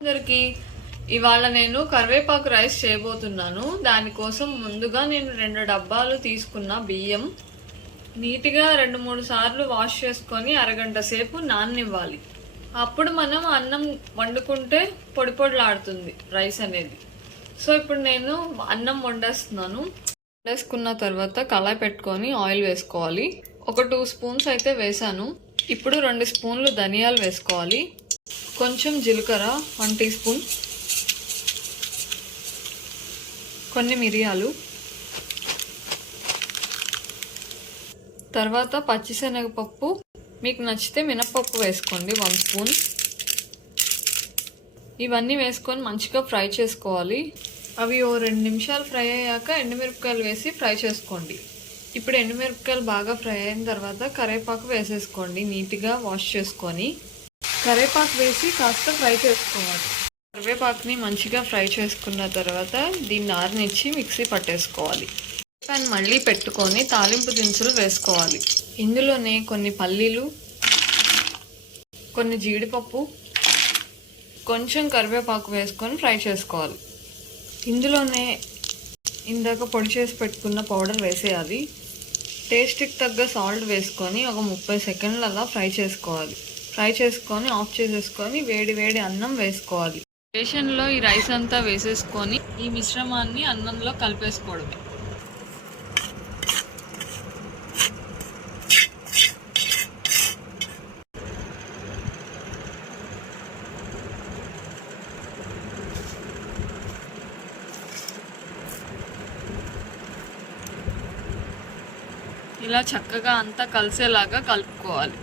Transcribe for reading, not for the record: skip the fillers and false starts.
అందరికి ఇవాళ నేను కరివేపాకు రైస్ చేయబోతున్నాను. దానికోసం ముందుగా నేను 2 డబ్బాలు తీసుకున్న బియ్యం నీట్గా 2-3 సార్లు వాష్ చేసుకొని అరగంట సేపు నాననివ్వాలి. అప్పుడు మనం అన్నం వండుకుంటే పొడి పొడిలాడుతుంది రైస్ అనేది. సో ఇప్పుడు నేను అన్నం వండేస్తున్నాను. వండేసుకున్న తర్వాత కళాయి పెట్టుకొని ఆయిల్ వేసుకోవాలి. ఒక 2 స్పూన్స్ అయితే వేసాను. ఇప్పుడు 2 స్పూన్లు ధనియాలు వేసుకోవాలి. కొంచెం జీలకర్ర 1 టీ స్పూన్, కొన్ని మిరియాలు, తర్వాత పచ్చిశనగపప్పు, మీకు నచ్చితే మినపప్పు వేసుకోండి 1 స్పూన్. ఇవన్నీ వేసుకొని మంచిగా ఫ్రై చేసుకోవాలి. అవి ఓ 2 నిమిషాలు ఫ్రై అయ్యాక ఎండుమిరపకాయలు వేసి ఫ్రై చేసుకోండి. ఇప్పుడు ఎండుమిరపకాయలు బాగా ఫ్రై అయిన తర్వాత కరివేపాకు వేసేసుకోండి. నీట్గా వాష్ చేసుకొని కరివేపాకు వేసి కాస్త ఫ్రై చేసుకోవాలి. కరివేపాకుని మంచిగా ఫ్రై చేసుకున్న తర్వాత దీన్ని ఆరనిచ్చి మిక్సీ పట్టేసుకోవాలి. పాన్ మళ్ళీ పెట్టుకొని తాలింపు దినుసులు వేసుకోవాలి. ఇందులోనే కొన్ని పల్లీలు, కొన్ని జీడిపప్పు, కొంచెం కరివేపాకు వేసుకొని ఫ్రై చేసుకోవాలి. ఇందులోనే ఇందాక పొడి చేసి పెట్టుకున్న పౌడర్ వేసేయాలి. టేస్ట్కి తగ్గ సాల్ట్ వేసుకొని ఒక 30 సెకండ్లు అలా ఫ్రై చేసుకోవాలి. ఫ్రై చేసుకొని ఆఫ్ చేసేసుకొని వేడి వేడి అన్నం వేసుకోవాలి. రేషన్లో ఈ రైస్ అంతా వేసేసుకొని ఈ మిశ్రమాన్ని అన్నంలో కలిపేసుకోవడమే. ఇలా చక్కగా అంతా కలిసేలాగా కలుపుకోవాలి.